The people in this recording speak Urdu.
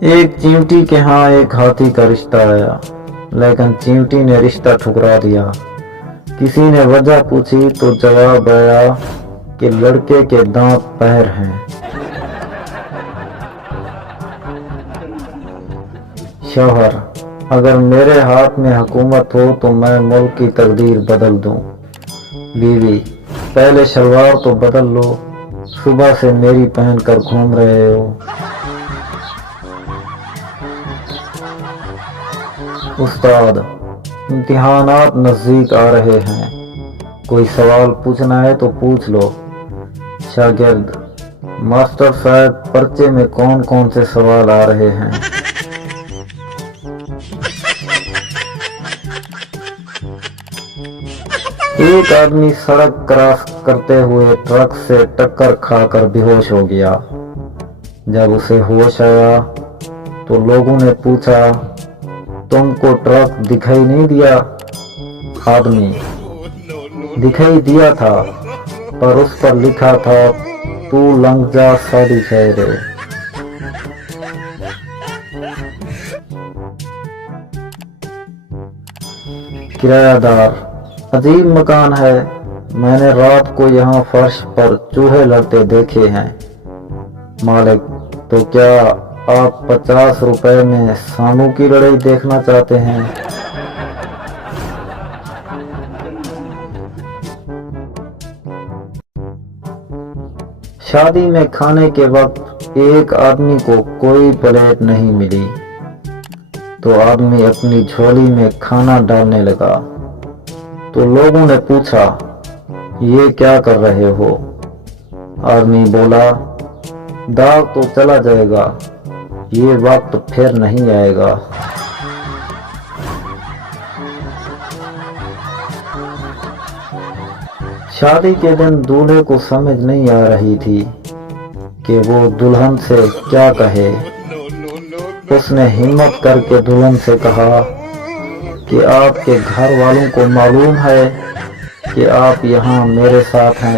ایک چیونٹی کے ہاں ایک ہاتھی کا رشتہ آیا، لیکن چیونٹی نے رشتہ ٹھکرا دیا۔ کسی نے وجہ پوچھی تو جواب آیا کہ لڑکے کے دانت پہر ہیں۔ شوہر: اگر میرے ہاتھ میں حکومت ہو تو میں ملک کی تقدیر بدل دوں۔ بیوی: پہلے شلوار تو بدل لو، صبح سے میری پہن کر گھوم رہے ہو۔ استاد: امتحانات نزدیک آ رہے ہیں، کوئی سوال پوچھنا ہے تو پوچھ لو۔ شاگرد: ماسٹر صاحب، پرچے میں کون کون سے سوال آ رہے ہیں؟ ایک آدمی سڑک کراس کرتے ہوئے ٹرک سے ٹکر کھا کر بے ہوش ہو گیا۔ جب اسے ہوش آیا تو لوگوں نے پوچھا، تم کو ٹرک دکھائی نہیں دیا؟ آدمی: دکھائی دیا تھا، پر اس پر لکھا تھا تو لنگ جا ساڑی خیرے۔ کرایہ دار: عجیب مکان ہے، میں نے رات کو یہاں فرش پر چوہے لڑتے دیکھے ہیں۔ مالک: تو کیا آپ 50 روپے میں سانوں کی لڑائی دیکھنا چاہتے ہیں؟ شادی میں کھانے کے وقت ایک آدمی کو کوئی پلیٹ نہیں ملی تو آدمی اپنی جھولی میں کھانا ڈالنے لگا تو لوگوں نے پوچھا، یہ کیا کر رہے ہو؟ آدمی بولا، داغ تو چلا جائے گا، یہ وقت پھر نہیں آئے گا۔ شادی کے دن دولہے کو سمجھ نہیں آ رہی تھی کہ وہ دلہن سے کیا کہے۔ اس نے ہمت کر کے دلہن سے کہا کہ آپ کے گھر والوں کو معلوم ہے کہ آپ یہاں میرے ساتھ ہیں۔